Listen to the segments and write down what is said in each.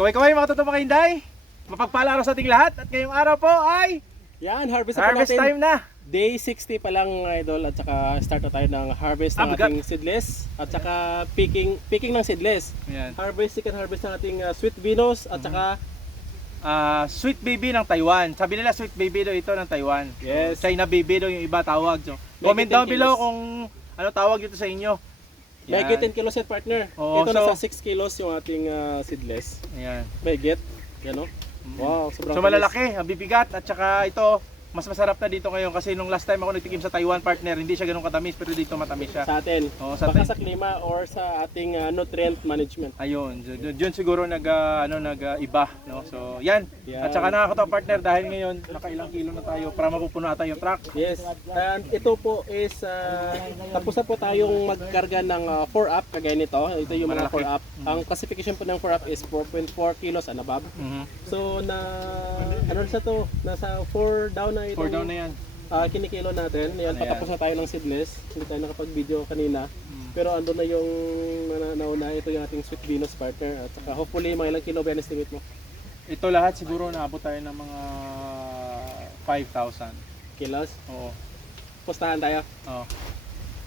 Kaway-kaway mga totoong mga Inday. Mapagpala araw sa ating lahat at ngayong araw po ay Yan, harvest na po harvest natin. time na. Day 60 pa lang mga idol at saka start na tayo ng harvest ng bigat. ating seedless at saka picking ng seedless. Ayan. Second harvest ng ating sweet Venus at saka Sweet baby ng Taiwan. Sabi nila sweet baby daw ito ng Taiwan. Yes. China baby daw yung iba tawag. So, May comment down 10 below kilos. kung ano tawag dito sa inyo. may get 10 kilos set partner. Oo, Ito so- nasa 6 kilos yung ating seedless. Ayan. May get. Yan o. Wow, sobrang So malalaki, ang bibigat at saka ito mas masarap na dito ngayon kasi nung last time ako nagtikim sa Taiwan partner, hindi siya ganun katamis pero dito matamis siya. sa atin. Oo, sa Baka atin. sa klima or sa ating nutrient management. Ayun, yun siguro iba, no? So, yan. Yan. At saka nakakatawa partner dahil ngayon nakailang kilo na tayo para mapupuno ata yung truck. Yes, and ito po is tapos na po tayong magkarga ng 4-up kagaya nito. Ito yung mga Malalaki. 4-up. Ang classification po ng 4-up is 4.4 kilos and above. Mhm. So ano sa to? Nasa 4 down na itong 4 down na yan. kinikilo natin. Yan, Ayan. patapos na tayo ng seedless. Hindi tayo nakapag-video kanina. Pero ando na yung nauna, ito yung ating sweet Venus partner. At saka hopefully mga ilang kilo ba yung estimate mo? Ito lahat siguro naabot tayo ng mga 5,000. Kilos? Oo. Pustahan tayo. Oo.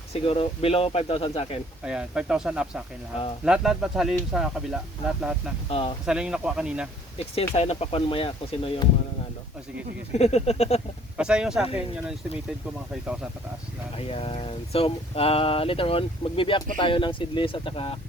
Siguro below 5,000 sa akin. Ayan, 5,000 up sa akin lahat. Ah. Lahat-lahat ba't sali yung sa kabila? Lahat-lahat na. Ah, Kasali yung nakuha kanina. exchange tayo ng pakwan maya kung sino yung ano. Oh, sige. Basta yung sa akin, yun ang estimated ko mga 5,000 pataas. Lahat. Ayan. So, later on, magbibiyak pa tayo ng seedless at saka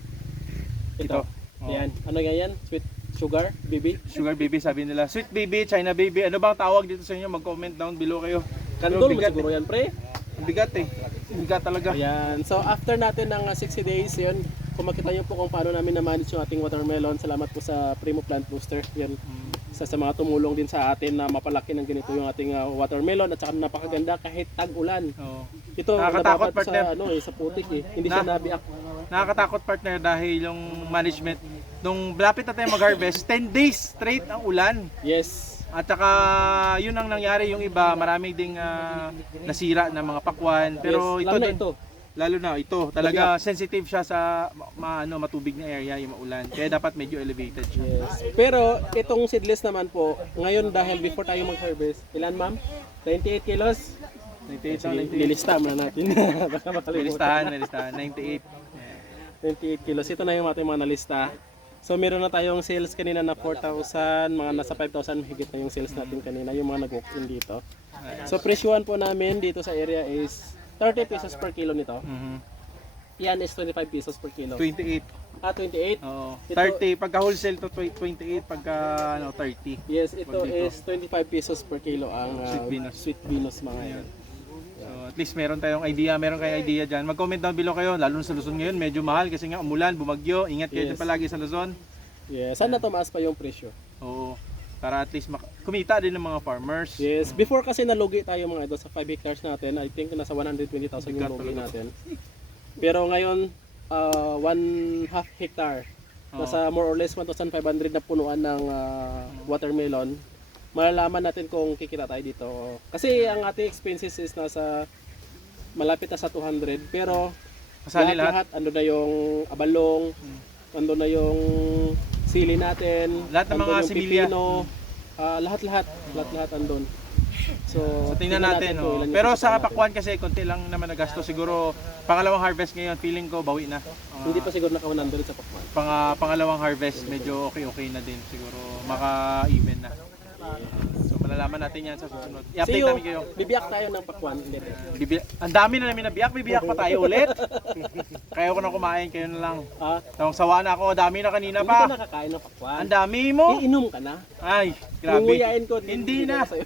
ito. Oo. Ayan. Ano yan? Sweet sugar, baby? Sugar baby sabi nila. Sweet baby, China baby. Ano bang tawag dito sa inyo? Mag-comment down below kayo. Kandol mo bigat siguro yan, pre. Ang bigat eh. Bigat talaga. Ayan. So, after natin ng 60 days, yun, kung makita nyo po kung paano namin na-manage yung ating watermelon, salamat po sa Primo Plant Booster. Yan. Isa sa mga tumulong din sa atin na mapalaki ng ganito yung ating watermelon at saka napakaganda kahit tag-ulan. Oo. Ito, Nakakatakot, nababad partner. sa putik eh. Hindi siya nabiak. Nakakatakot partner dahil yung management nung lapit na tayo mag-harvest, 10 days straight ang ulan. Yes. At saka yun ang nangyari yung iba, marami ding nasira na mga pakwan. Pero yes. ito, din, ito. lalo na ito, talaga sensitive siya sa matubig na area, yung maulan. Kaya dapat medyo elevated siya. Yes. Pero itong seedless naman po, ngayon dahil before tayo mag-harvest, ilan ma'am? 98 kilos? 98 Sige, 98. lilista muna natin. Baka makalimutan. Nilistahan, 98. 28 kilos. Ito na yung ating mga nalista. So meron na tayong sales kanina na 4,000, mga nasa 5,000 higit na yung sales natin kanina, yung mga nag-walk-in dito. So presyuhan po namin dito sa area is 30 pesos per kilo nito. Mhm. Yan is 25 pesos per kilo. 28. 28? Oo. Ito- 30 pagka wholesale to 28 pagka 30. Yes, ito Wag dito. is 25 pesos per kilo ang Sweet Venus. Sweet Venus mga yan. So at least meron tayong idea, meron kayong idea diyan. Mag-comment down below kayo, lalo na sa Luzon ngayon, medyo mahal kasi nga umulan, bumagyo. Ingat kayo Yes. dyan palagi sa Luzon. Yes, sana tumaas pa yung presyo. Oo. Para at least kumita din ng mga farmers. Yes, before kasi nalugi tayo mga ito sa 5 hectares natin, I think nasa 120,000 yung Bigat lugi talaga. natin. Pero ngayon, 1/2 hectare, nasa more or less 1,500 na punuan ng watermelon. Malalaman natin kung kikita tayo dito. Kasi ang ating expenses is nasa malapit na sa 200, pero Kasali lahat. ando na yung abalong, ando na yung sili natin, Lahat ng andun mga yung similya. pipino, lahat andun. So, So tingnan natin. kung ilan yung Pero kikita sa natin. pakwan kasi konti lang naman na gasto. Siguro pangalawang harvest ngayon, feeling ko bawi na. Hindi pa siguro naka 100 sa pakwan. Pangalawang harvest, medyo okay na din. Siguro maka-even na. So malalaman natin yan sa susunod. See I-update you, namin kayo. bibiyak tayo ng pakwan. Ang dami na namin nabiyak, bibiyak pa tayo ulit. Kaya ko na kumain, kayo na lang. Tawang sawa na ako, dami na kanina Hindi ka pa. nakakain ng pakwan. Ang dami mo. Iinom ka na. Ay, grabe. Ngunguyain ko. Hindi na. ko sa'yo.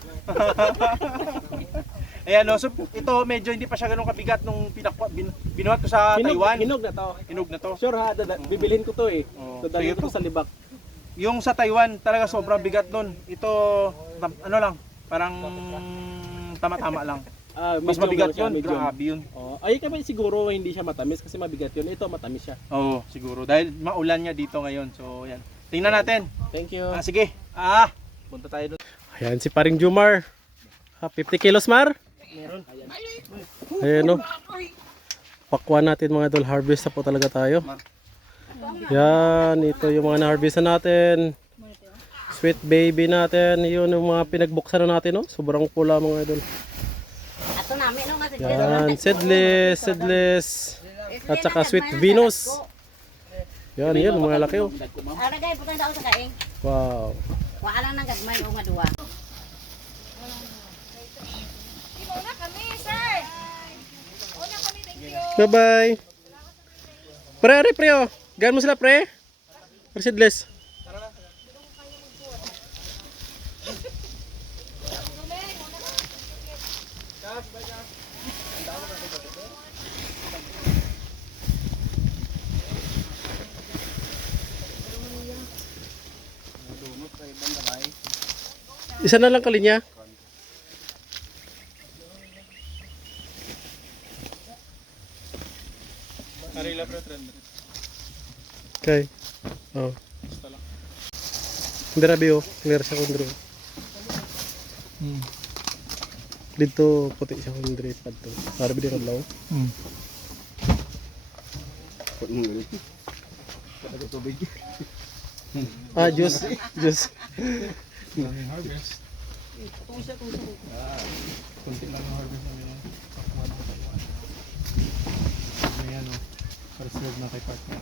Ayan, no, so ito medyo hindi pa siya ganun kabigat nung binuhat ko sa Taiwan. Hinog na to. Hinog na to. Sure ha, bibilhin ko to eh. Oo. Dadalhin Sige ko to sa libak. Yung sa Taiwan, talaga sobrang bigat nun. Ito, ano lang, parang tama-tama lang. Mas Medium mabigat lang siya, yun, medium. grabe yun. Ay kami siguro hindi siya matamis kasi mabigat yun. Ito matamis siya. Oo, siguro. Dahil maulan niya dito ngayon. So, yan. Tingnan natin. Thank you. Sige. Punta tayo doon. Ayan si paring Jumar. 50 kilos Mar? Meron. Ayan o. Pakwan natin mga idol. Harvest na po talaga tayo. Yan. Ito yung mga na-harvest na natin. Sweet baby natin. Yun yung mga pinagbuksan na natin, no? Sobrang pula mga idol. Ato namin no nga Yan, seedless. At saka sweet Venus. Yan, yun, mga laki oh. Ara gay putang daw sa kaing. Wow. Wa lang nang gagmay o maduwa. Bye-bye. Pre, ari, pre, oh. Gaan mo sila, pre. Pre, seedless. Isa na lang kalinya. Okay. Oh. Hindi rabi oh. Clear siya kundro. Dito puti siya kundro. Padto. Arabi di kadlaw. Ah, juice. Juice. Harvest. Kunti lang ang harvest namin. Ayan o. Reserve na kay partner.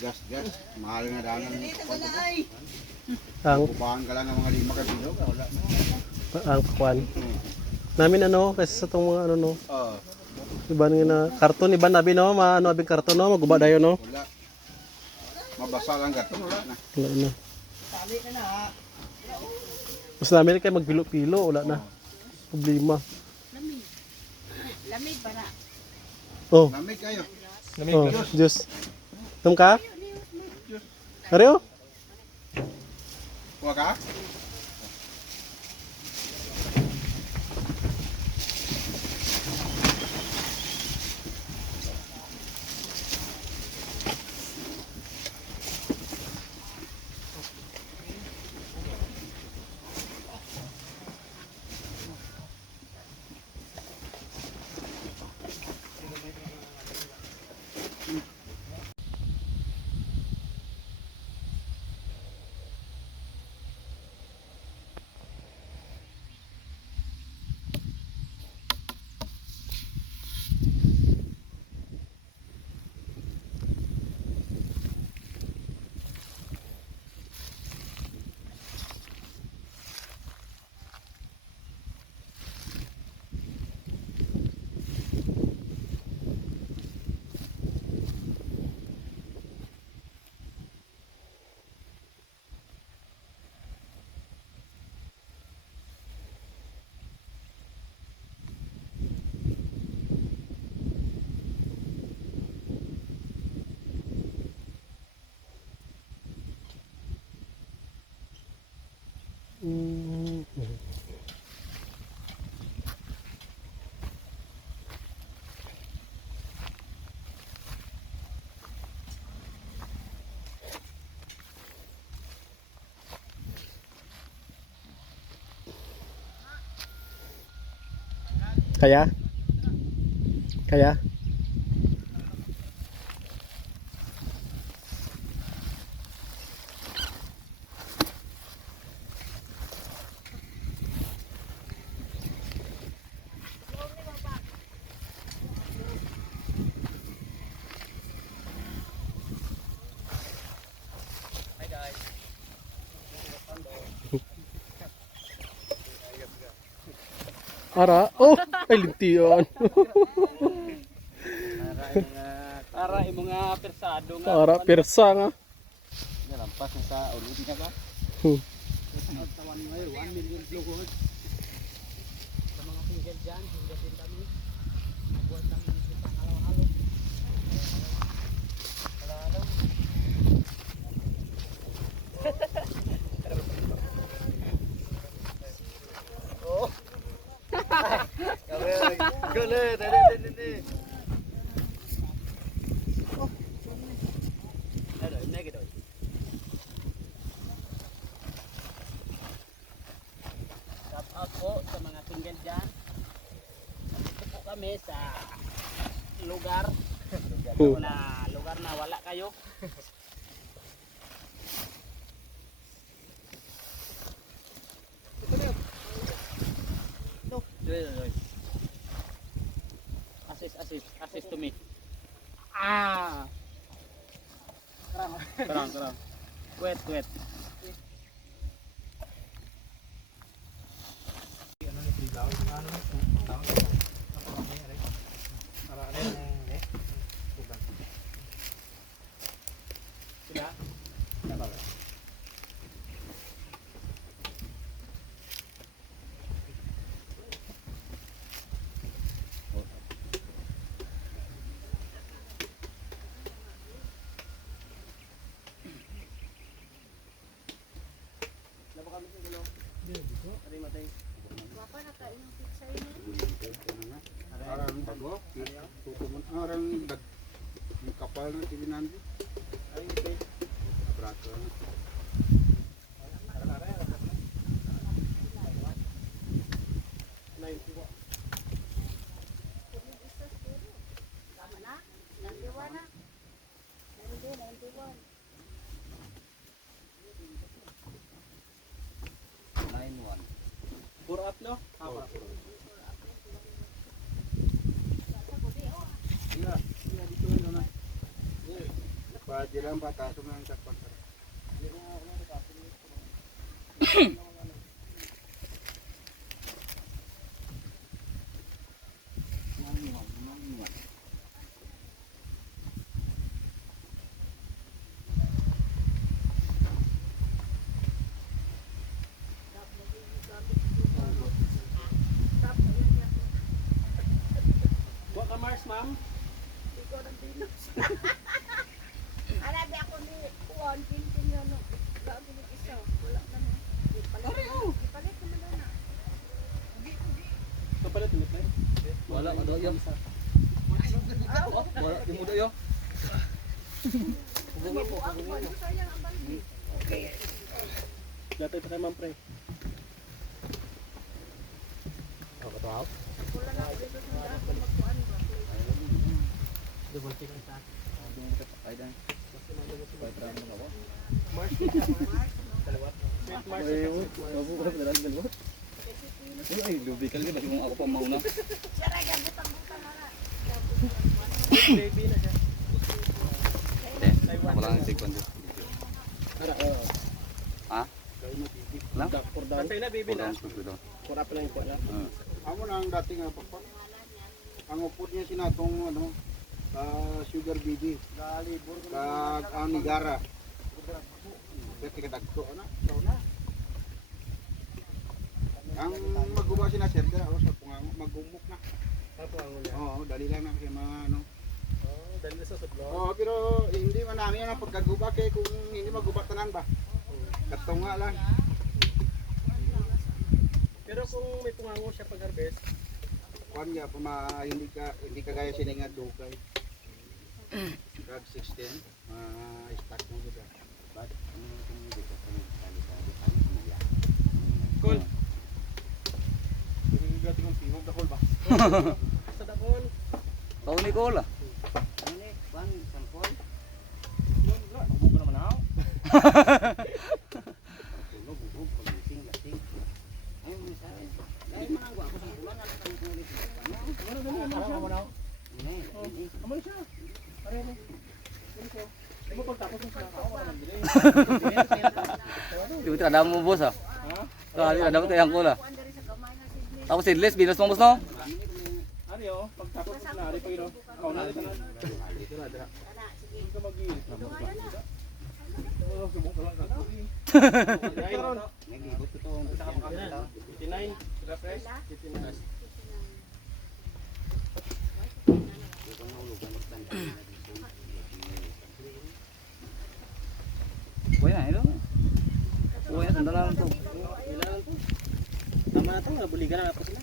Gas, mahal nga daw ng Ang bubahan ka lang ng mga 5 kilo, wala na. ang kwan. Namin ano kasi sa tong mga ano no. Oo, Iban nga na karton iban nabi no, maano abing karton no, maguba dayon no. wala. Mabasa lang gato, wala na. Wala na. Mas namin kay magpilo-pilo, wala na. Problema. Lamig ba na? Oh, Lamig kayo. oh, juice. Tum ka? Are oh. Huwag ka? Kaya? Kaya? Ara, oh, ay lintiyan. Para imo nga persado nga. Ara, persa nga. Lampas na sa ulit na ka. Tawan mo 1 million vlog. Sa mga single dyan, single din kami. Magbuhat kami ng sitang halo-halo. kami sa lugar na wala kayo. Assist to me. Ah. Kerang. Wet. Arang bago. Tutuman arang dag. Yung kapal ng tilinan di. Abraka. Puro up, no? Pajiran bataso ng sakpan. Buat ka Mars, ma'am? Arabi ako ni Juan, pintin yun. Bago ni isa. Wala naman. Ipalit naman na. Kapalit ulit na. Wala ada yang. Wala di muda yo. Sayang ang baldi. Latay pa kay ma'am, pre. Wala na dito sa ako magkuan ba. Double check sa. Sara gabutang-butang ara. Baby na siya. Pantay na, baby na. For up lang yung po niya. Amo na ang dating pagpag. Ang upod niya sinatong ano, sugar baby. Kag ang nigara. Kasi kadagto na. Ang magguba sina sir o sa pungango magumok na. Ako ang ulit. Oo, dali lang na kasi mga ano. Dahil na sa sudlo. Oo, pero hindi man namin ang pagkaguba kay kung hindi maguba tanan ba. Katunga lang. Pero kung may pungango siya pag-harvest, Kuan niya hindi ka gaya sila nga dugay. Drug 16, start mo dito. But ano kung hindi ka Cool. Yung gati kong tingog na cool ba? Sa dakol. Kau ni ko la. Bubog naman ako. Amoy siya. Pareho. Di mo pagtapos ng sinakaw, walang delay. Di ada mo boss ah. Ha? Kali ada mo tayang ko la. Kuan diri sa gamay nga sidlis. Tapos seedless binos mo boss no. Ano yun? Pagtapos ng nari pa yun. Ikaw na rin ka na. Huwag ka mag-iilit na. Oo, subok ka lang ka. Karon. 59. Sila fresh? 59. Buhay na ito. Buhay na sandala lang to. Tama na ito, nabuligan na ako sila.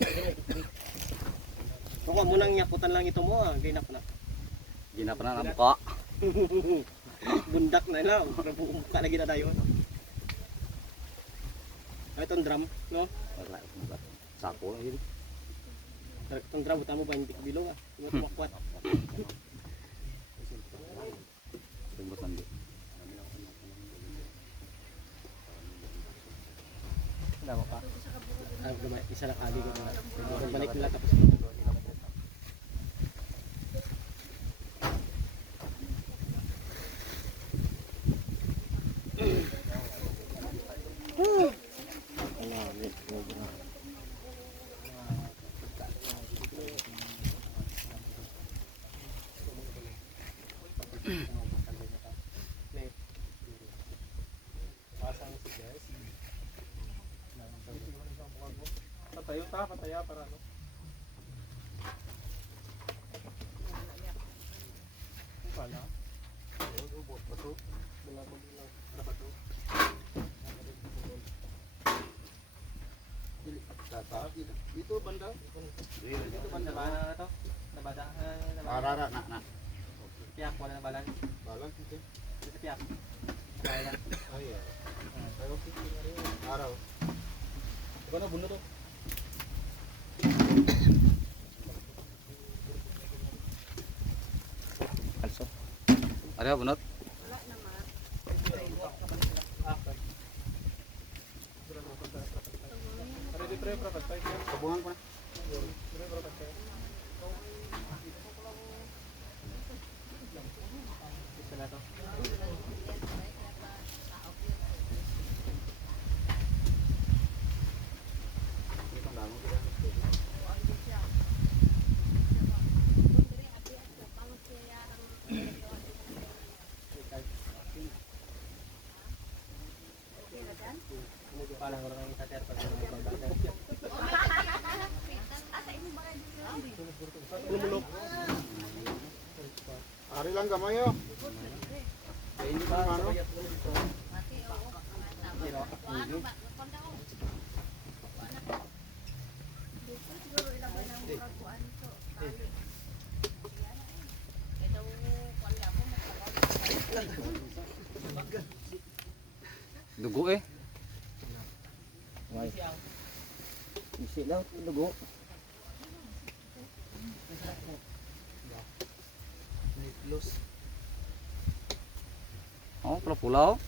Baka mo nang nyakutan lang ito mo, gainap na. Ginap na ang buka. Bundak na lang, buka lagi na tayo. Itong drum, no? Wala buka. Sako lang yun. Ang grabo tamo ba hindi kabilong ah. Tumakwat. Damo pa. Isa lang ali ko na. Balik nila tapos Patayo ta, pataya para ano. Pala. Dito banda. Dito banda. Nabana na to? Nabada? Arara na. Piyak, wala na balan. Balang dito. Dito piyak. Kaya na. Araw. Ikaw na buno to. Also. Ada bunot? Kabungan ko na. Parang orang yang sadar pada Ari lang gamay yo. Ini pa ano? Dugo eh. Why? Isi lang dugo. Oh, pulau-pulau.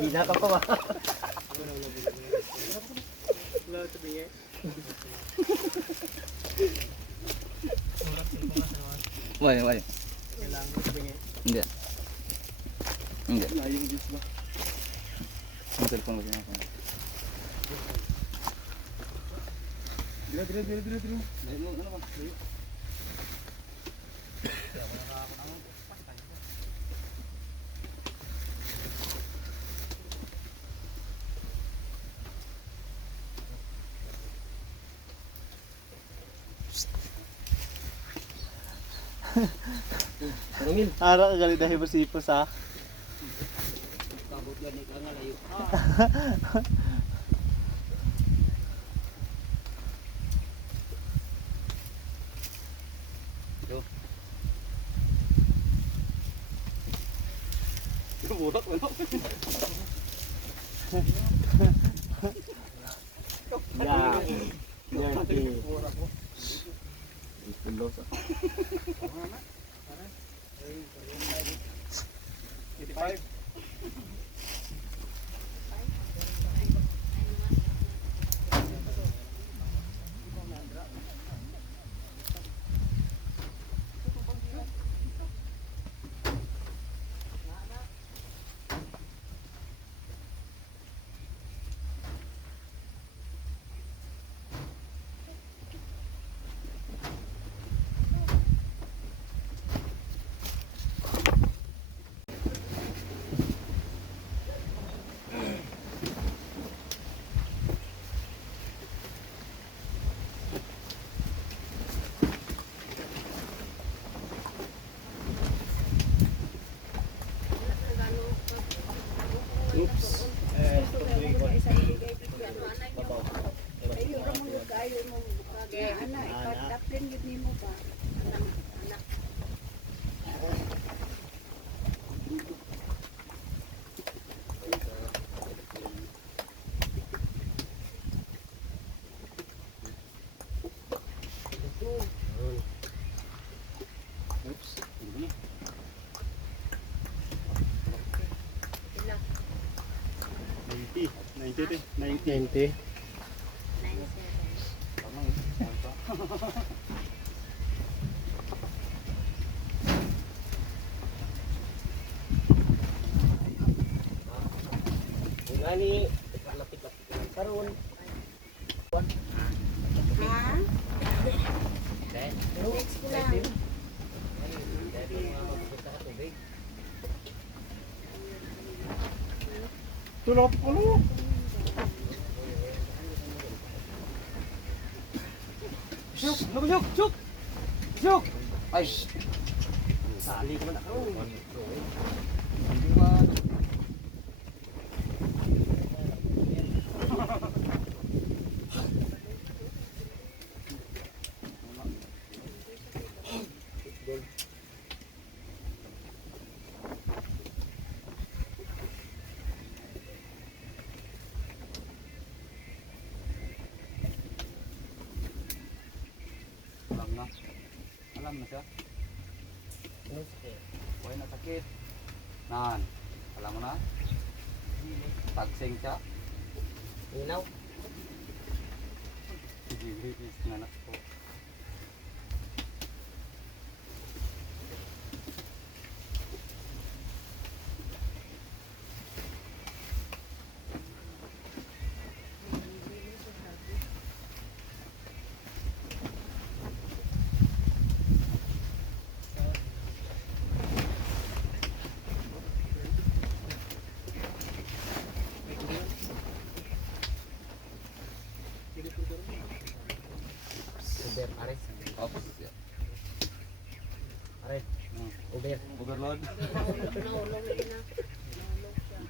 Bila ka pa ba? Why, why? Hindi. Hindi. Ang telepon ko din ako. Dilo. Ano ba? Ara ka gali dahil bersipos ha. Kabot gani ka nga layo. Burak ano? Ya. Dirty. Itulo sa. 85. Oops. Kayo ra mo yung kayo mo kaya ana ipadaplin gid nimo ba anak Oops. Ano na? Sila. 90. 90. 90. 90. 97. Tama eh. Ngani lapit-lapit karon. Ha? Next ko lang. Tulog ko lo. Syuk, syuk, syuk. Syuk. Ay. Sali ka man ako. Hindi ba? Alam na. Alam na siya. Buhay na sakit. Nan. Alam mo na? Tagsing siya. Inaw. Sige, is nanak ko. Uber ares. Ops. Ares. Uber. Overload. Naulog rin na.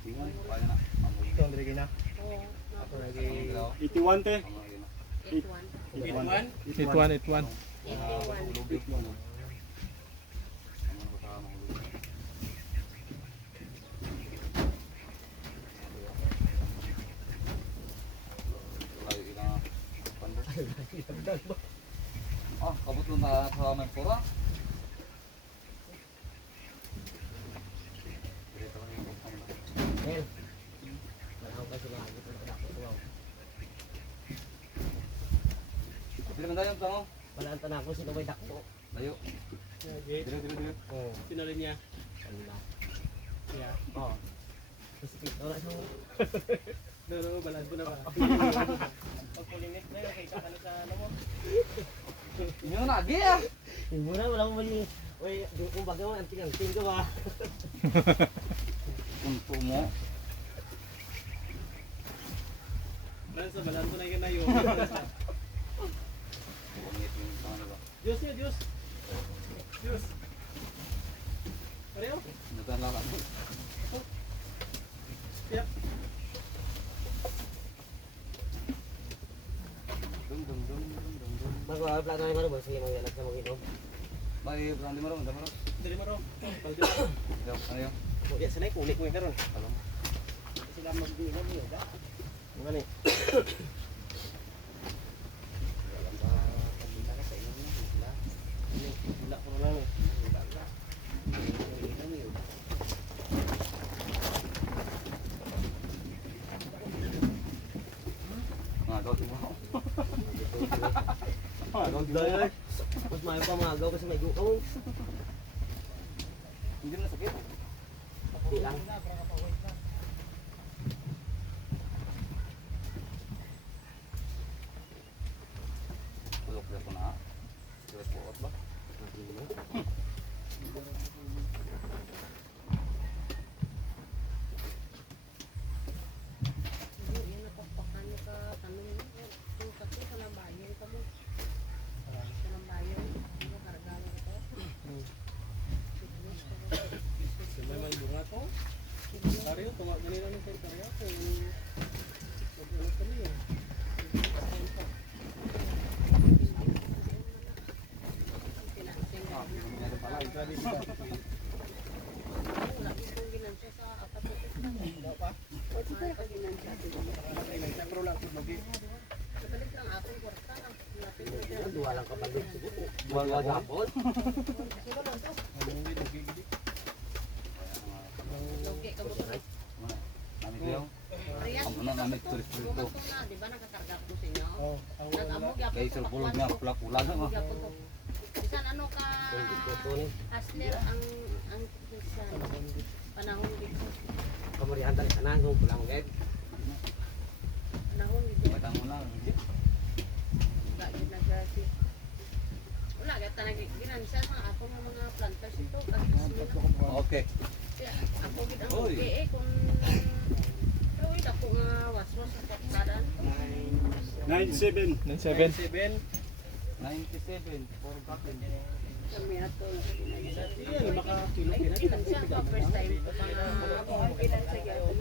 Tingnan, kaya na. Amoy. Ito, Andre na. Oo. Ako lagi 81 te. 81. 81, 81. 81. Ah, kabut lu na sa amin pura. Mel. Wala ka sila lagi pala ako tuwa. Dili man dayon tanong. Wala ang tanan ko sino may dakpo. Layo. Okay. Dili. Oh. Sinalin niya. Wala. Yeah. Oh. Kasi wala sa No, balan ko na ba? Pagpulinis na yun, kita ka na sa ano mo. Inyo na agi ah. mura wala mo mali. Oy, di ko baga mo anting ko ba. Unto mo. Balan ko na yun na yun. Ungit yung tangan ba. Diyos niya, Diyos. Diyos. Pareho? Natala ka. Yep. Dum. Bago plano ay maro ba sige mo yan sa mga inom. May brandi mo ron, damo ron. Dali mo ro. Pagdila. Yo, ano yo? Oh, ya, sanay kunik mo karon. Alam. Sila magdiinom niyo, da. Mga ni. Wala ko lang. Nga daw mo. Ah, daw Dahil mas may pamagaw kasi may gukaw. Hindi na sakit. Di lang. Tulog na ko na. Tulog po ba? Yan napagpakan niyo ka tanong niyo. Kung kasi sa lambayan ka mo. Sa lambayan. Ano kargalo ko to? May may bunga to. Karyo, tumak ganito ni kay karyo. Ano kami eh. Wala isang ginansya sa apat na pista. Pero lang lagi. Kabalik lang akong kwarta. Lapit mo dyan. Dua lang kabalo siguro. Dua gapon. Lugi ka mo to. Kami ko yung Riyan, amo na namin turis-turis bukas ko. ko na, di ba nakakarga ko sa inyo? Oh, Nag-amog yapon Kaya ko sulpulog pakuan niya, ko. pula-pula na. Amog yapon ko. Bisan ano ka Ito ni. Asler ang bisan panahon dito. Kamarihan tali tanan kung pulang ged. Panahon dito. Batang mo lang. Gagawin na gasi. Wala, gata na ginansa sa ako mga planters ito. Kasi sila. Okay. Kaya ako gid ang Oy. lugi kung Uy, ako nga waswas sa kadan. 97. 97. 97. For cotton. Kami ato. Yan, makakilo Ay, ginansa pa first time ko pa nga. Ay, ginansa gyud.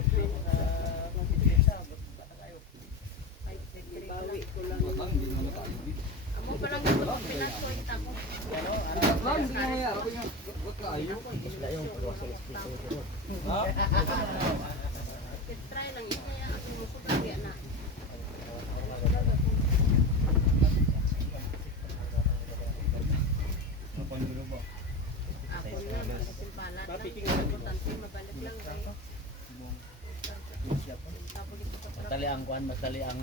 Bawi ko lang. Batang, hindi mo nakalibi. Amo pa lang yung pinasoy ako. Lang, hindi mo kaya. Ako yung, ba't ka ayaw? Sila yung pagwasan espresso ko. Try lang ito ya ako mo ko bagay na. Ako yung gulo ba? Ako na simpalan lang. Importante mabalik lang kay. Tapos ito pa Matali ang kuan, matali ang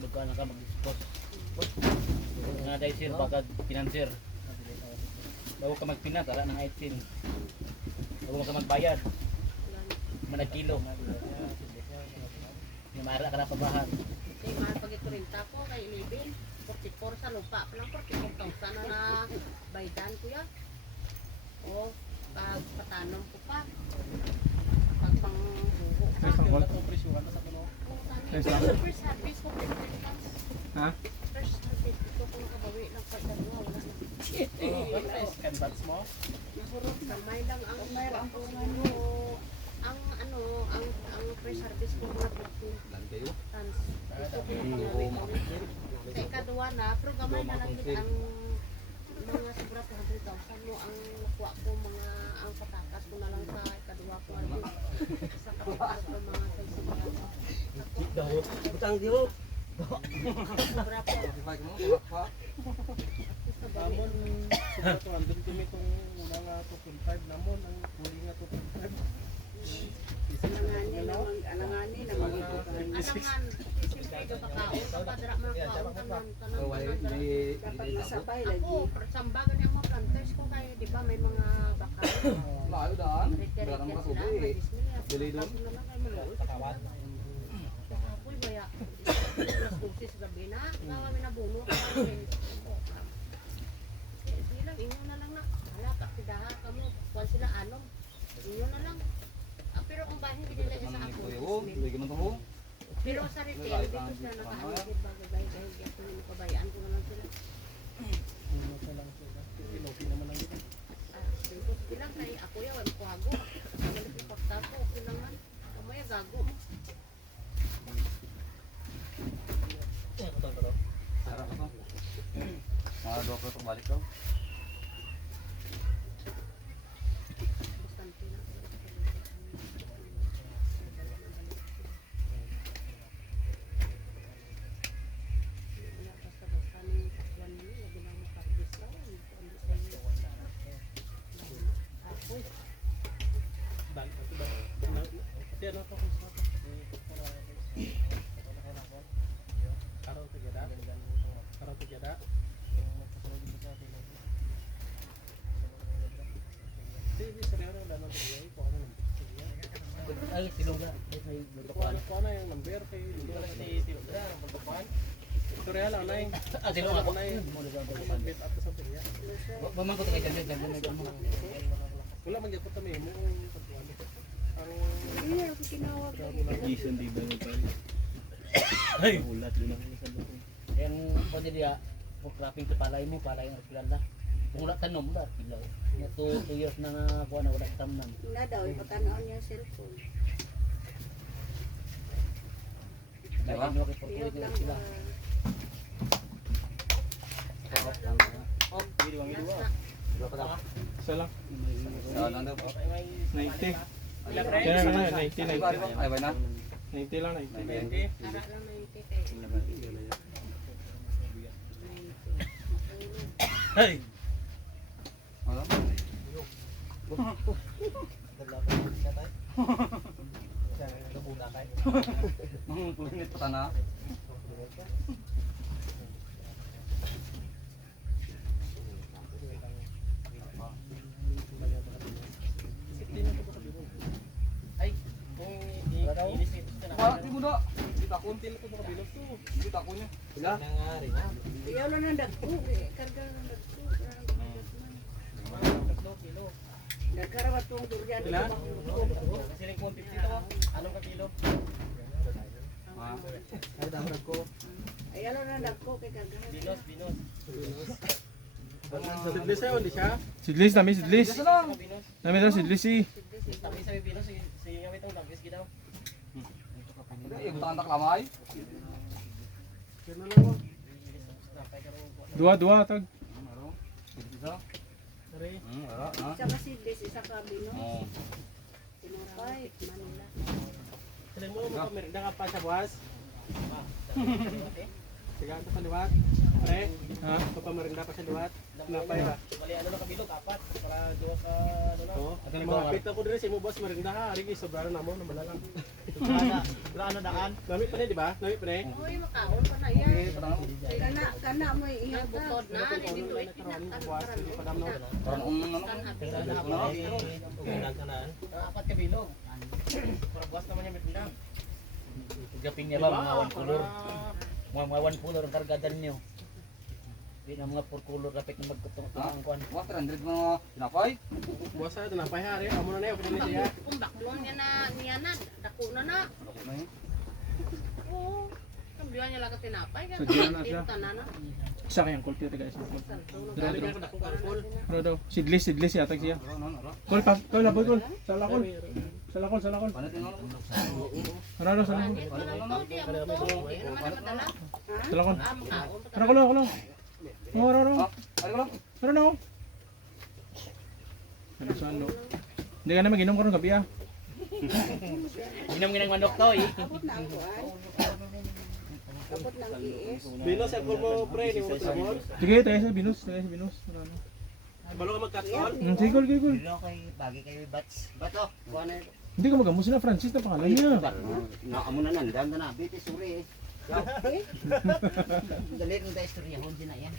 lugar na ka mag-dispose. Nga dahil sir, baka financier. Bago ka magpina, tara ng 18. Bago ka magbayad, managkilo. May mara ka na pabahan. Kay mahal pag ito rin tako kay 11. 44 sa lupa pa lang 44,000 na baydan ko ya. O pag patanong ko pa. Pag panghuho pa. First service ko 15 lang. Ha? First service ko kung nakabawi lang pa dalawa wala na. canvas mo. Kamay lang ang ang first service ko na 15 Lang kayo. tons. Ito ko pangawit. Sa ikaduwa na, pero gamay na lang din ang mga sobra 200,000 mo ang nakuha ko mga ang patakas ko na lang sa ikaduwa ko ano sa kapitas ko mga kaibigan. Daw, butang diyo. Sobra po. Justify mo, tulak pa. Sa bawi. Namon, siguro 200 kami itong una nga 2.5 namon, ang huli nga 2.5. Alanganin naman ito. Alangan, siyempre do kakaon sa padra mga kaon tanan So, why, tanan. hindi Masabay lagi. Ako, samba ganyan ang mga planters ko kaya di ba may mga bakal. Layo daan. Rete-rete Darang sila, makasubi may eh. dismaya. Dili doon. Tapos na lang kayo maluot. Kapoy baya. Plus dosis gabi na. Nga kami nabuno. Sige lang, inyo na lang na. Hala, kapidaha kamo. Kuwan sila anong. Inyo na lang. Pero ang bahay binila niya sa ako. Kuyo, hindi ka man tumo. Pero sa retail, dito sila nakaanggit bagay-bagay. Kaya kung hindi pabayaan ko na lang sila. Okay naman lang yun. Dito bilang kay ako yaw, ay kuhago. Balik yung porta ko, okay lang man. Kamaya gago. Sarap ito. Mga doktor itong balik daw. Bastante na. Wala, basta-basta ni takwan niyo, labi lang makarbis lang. Hindi sa iyo. Apoy. Pati ano ito kung saan Araw tigada. Araw tigada. Hindi, seryoso na lang tigay. Kung ano ng Ay, sinuga. May Kuha na yung number kay hindi na si Tilda ang magpapan. Storya lang na yung Ah, sinuga ko. na yung bit at sa tigya. Baman ko tagay dyan, dyan na mo. Wala man gyud kami mo ang pagkuhan. Ang Hindi ako tinawag. Jason di ba yung pare? Ay, ulat din ako sa buko. Yan ko diya, kung cropping sa palay mo, palay ang pilan na. Kung wala tanom, wala pilaw. Nga 2 years na nga kuha na wala tamnan. Nga daw, ipatanaw niya cellphone. Dahil ano kay Piyog portulit lang. na sila. Isa lang. Saan lang daw. 90. ilang Kaya range? na, 90, Ay, ba? 90. Ay, ba na? 90 lang, 90. Ara lang na yung tete. 90. Ano? Pulinit pa na. Ay, kung ilis ito na. Wala, di mo na. Bitakon. Bitakon niya. Sila? Ayaw lang ng dagko. Karga ng dagko. Nagkarawat tong durian. Sila? Siling kung 50 to. Anong ka kilo? Ah. Ay, dapat ko. Ayaw lang ng dagko kay karga. Binos. Sidlis sa'yo, hindi siya? Sidlis, dami sidlis. Isa lang. Binos. Dami daw sidlis eh. Tapi sa binos, sige nga itong tangkis ginaw. Iya, butakan tak lamay. Dua tag. Ano? Isa. Dari. Wala, ha? Isa ka sidlis, isa ka bino. Oh. Tinapay, Manila. Sila mo, magpamirinda ka pa sa buwas. Sige, ito pa liwat. Pre, Ha? magpamirinda pa sa liwat. Napay ba? Bali, ano na kabilog, 4. Para gawa ka, ano na. Oo, malapit ako din sa imo boss, marinda ka. Arigi, sobrang na mo, namala lang. Wala ano daan? Nami pa rin, di ba? Nami pa rin. Uy, makaon pa na yan. Okay, parang Kana mo ihata. Bukod na, hindi dito parang ano? Apat ka bilog. Para buwas naman niya mirinda. Gaping niya ba mga one color? Mga one color ang kargadan niyo. Di na mga 4 color kapit na magkutong kuan. Wah, 300 mga tinapay. Buwas sa ito, napay hari. Amo na na yun, pwede na siya. Kung baklong niya na, dako na na. Ako na yun. Oo. Kambiwan niya lang ka tinapay. So, diyan na siya. Tinta na na. Isa kayang call tiyo guys. Dali ka na kung alcohol. Ano daw? Sidlis yatag siya. Ano? Call pa, call laboy call. Sa lakol. Palit yung ano? Ano daw sa lakol? Ito, di amo to. Di naman na madala. Sa lakol. Ah, makaon pa Ano kulo? Ano? Ah, ano lang? Ano? Ano sa ano? Hindi ka na mag-inom ko ng gabi ah. Inom ng manok to eh. Abot na ang kuan. Abot ng iis. Binos, alcohol mo, pre, hindi mo matulog. Sige, tayo sa binus. Ano? Balo ka mag-cut-all. Sige, call. Bagi kayo bats. Bato, kuha na ito. Hindi ka mag-amo sila Francis na pangalan niya. Naamo na nandan na. Biti, suri eh. Dali kong tayo istoryahon din na yan.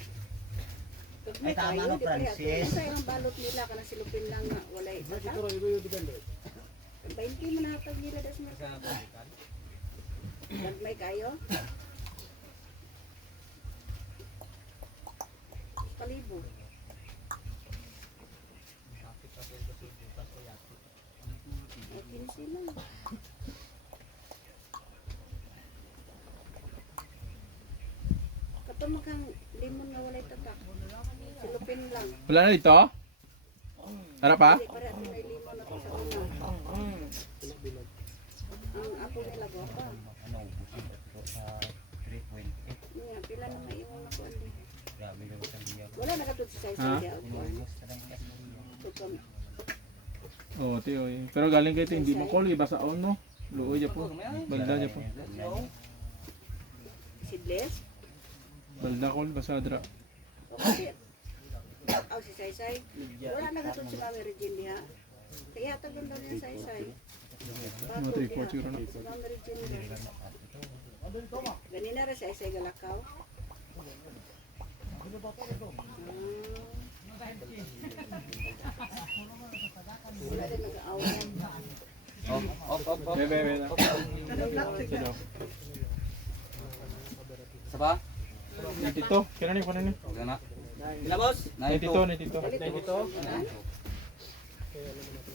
Ay, tama no, Francis. Sa yung balot nila, kana silupin lang nga. Walay. Siguro, yung depende. 20 man hatag nila das mo. May kayo? Palibo. Ay, 15 lang. Kapag makang limon na walay tatak. Silupin lang. Wala na dito? Tara pa? Hindi, para may limon na to sa una. Ang apo nila gwapa. Ano, busi sa 3.8. Nga, pila na may iwan ako andi. Grabe na sa diya. Wala na katut sa Ha? isa. Oo, tiyo. Pero galing kayo ito, hindi mo call. Iba sa on, no? Luoy dyan po. Balda dyan po. Sidles? Balda call, basa dra. O kasi, si Saysay. Wala na katut si Mami Regine diha. Kaya tagon daw niya Saysay. Mga 3-4 siguro na. Si Mami Regine diha. Ganina rin Saysay galakaw. Wala din nag-aawan. Op. Bebe na. Isa pa? Dito, kailan ni, kunan ni? Okay na. Ila, boss? Dito. Dito.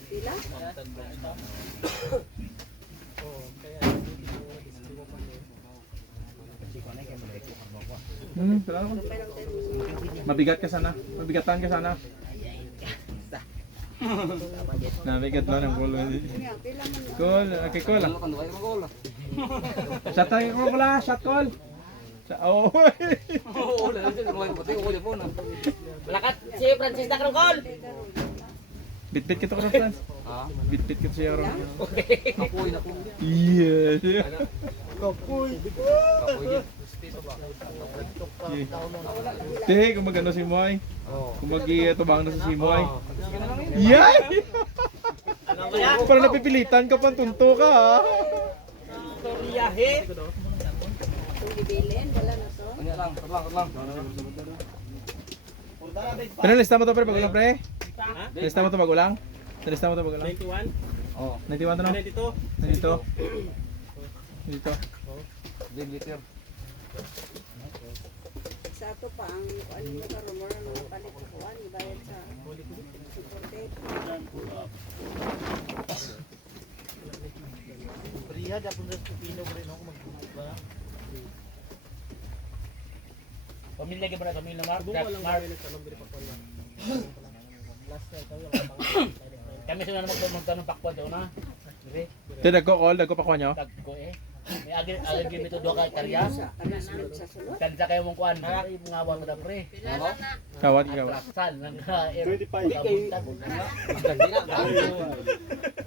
Pila? Kailan ko? May lang tayo. Mabigat ka sana. Mabigatan ka sana. Nabigat lang ang call. Nga, pila man. Call, okay call. Ano kan duway magol? Shot tayo ko pala, shot call. Oh. Oo, wala din duway pati ko po na. Malakat si Francis na krongkol. Bit-bit kita ko sa friends. Ha? Bit-bit kita siya ron. Kapoy na po. Iya. Kapoy. Te, kung magano si Moy. Kung mag-iatubang na si Moy. Yay! Parang napipilitan ka pang tunto ka ha. Kung bibilin, wala na to. Pero nalista mo to pre, bagulang pre? Nalista mo to bagulang? Nalista mo to bagulang? 91? 91 to no? 92? Dito. Sa ato pa ang ano mo ka rumor ng palit ko kuan ibayad sa imported. Pamilya ka ba na pamilya Mark? Kami sila na magtanong pakwan doon na. Dire, Te, dagko pa nyo? tagko eh. May agi dito doon ka karya. Ano sunod sa sunod? Kansa kayo mong kuan. Ay, mga awa mo na pre. Pilala na. Kawat ikaw. Atrasan ng 25.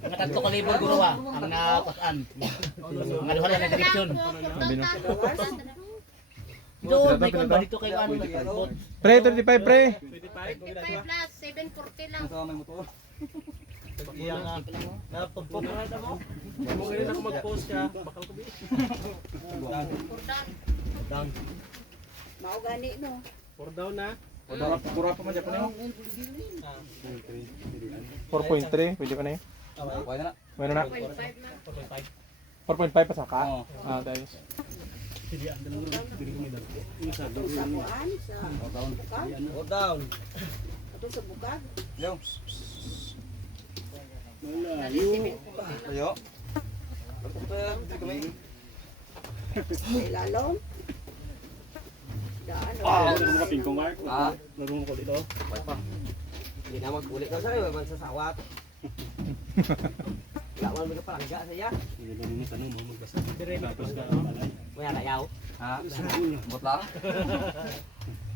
Mga tatlo ka libon guruwa ang napasan. Mga duha na direksyon. Sabi no. Doon, may kuan ba dito kayo ano? Pre, 35 pre. 25 plus, 740 lang. Kung ganun ako mag-post ka, bakal ko Kurdan. Mao gani no. 4 down na. Pura pa man dyan po 4.3, pwede pa na yun. Meron na. 25 na. 4.5 pa saka? Ah, tayo. Sa kuan sa bukag. Ato sa bukag. Dali 740 lang. Sa ilalom. Daan. Marunong ko dito. Hindi na mag-ulit na sa'yo, may magsasawat. Wala man magpalangga sa iya. Wala na yaw. Ha? Bot lang?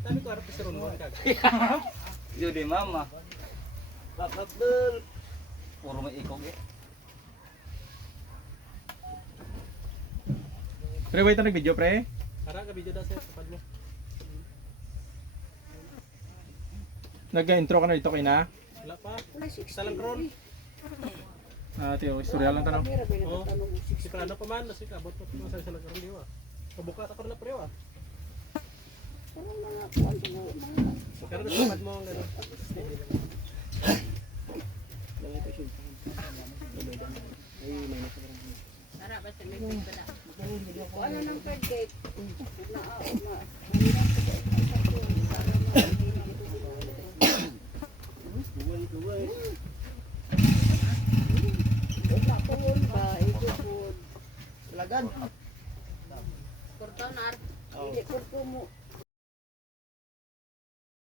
Dami ko arap sa ron mo kag. Yun di mama. Bakit dun? Puro may ikog eh. Pre, wait na nag-video pre. Ara ka video daw sa kapad mo. Nag-intro ka na dito kay na. Wala pa. Wala 60. Sa lang ron. Ah, tiyo, istorya lang tanong. Kamera ba Oh. nagtanong og Si Prano pa man, si kabot pa pa sa lang ron diwa. Pabuka ta ka na prewa. Parang mga kuan to mga Pero sa kapad mo ang gano'n. Tara, basta may pagkada. ano ng third gate. Na na. Wala po yun ba? Ito po. Kurdan na. Hindi po mo.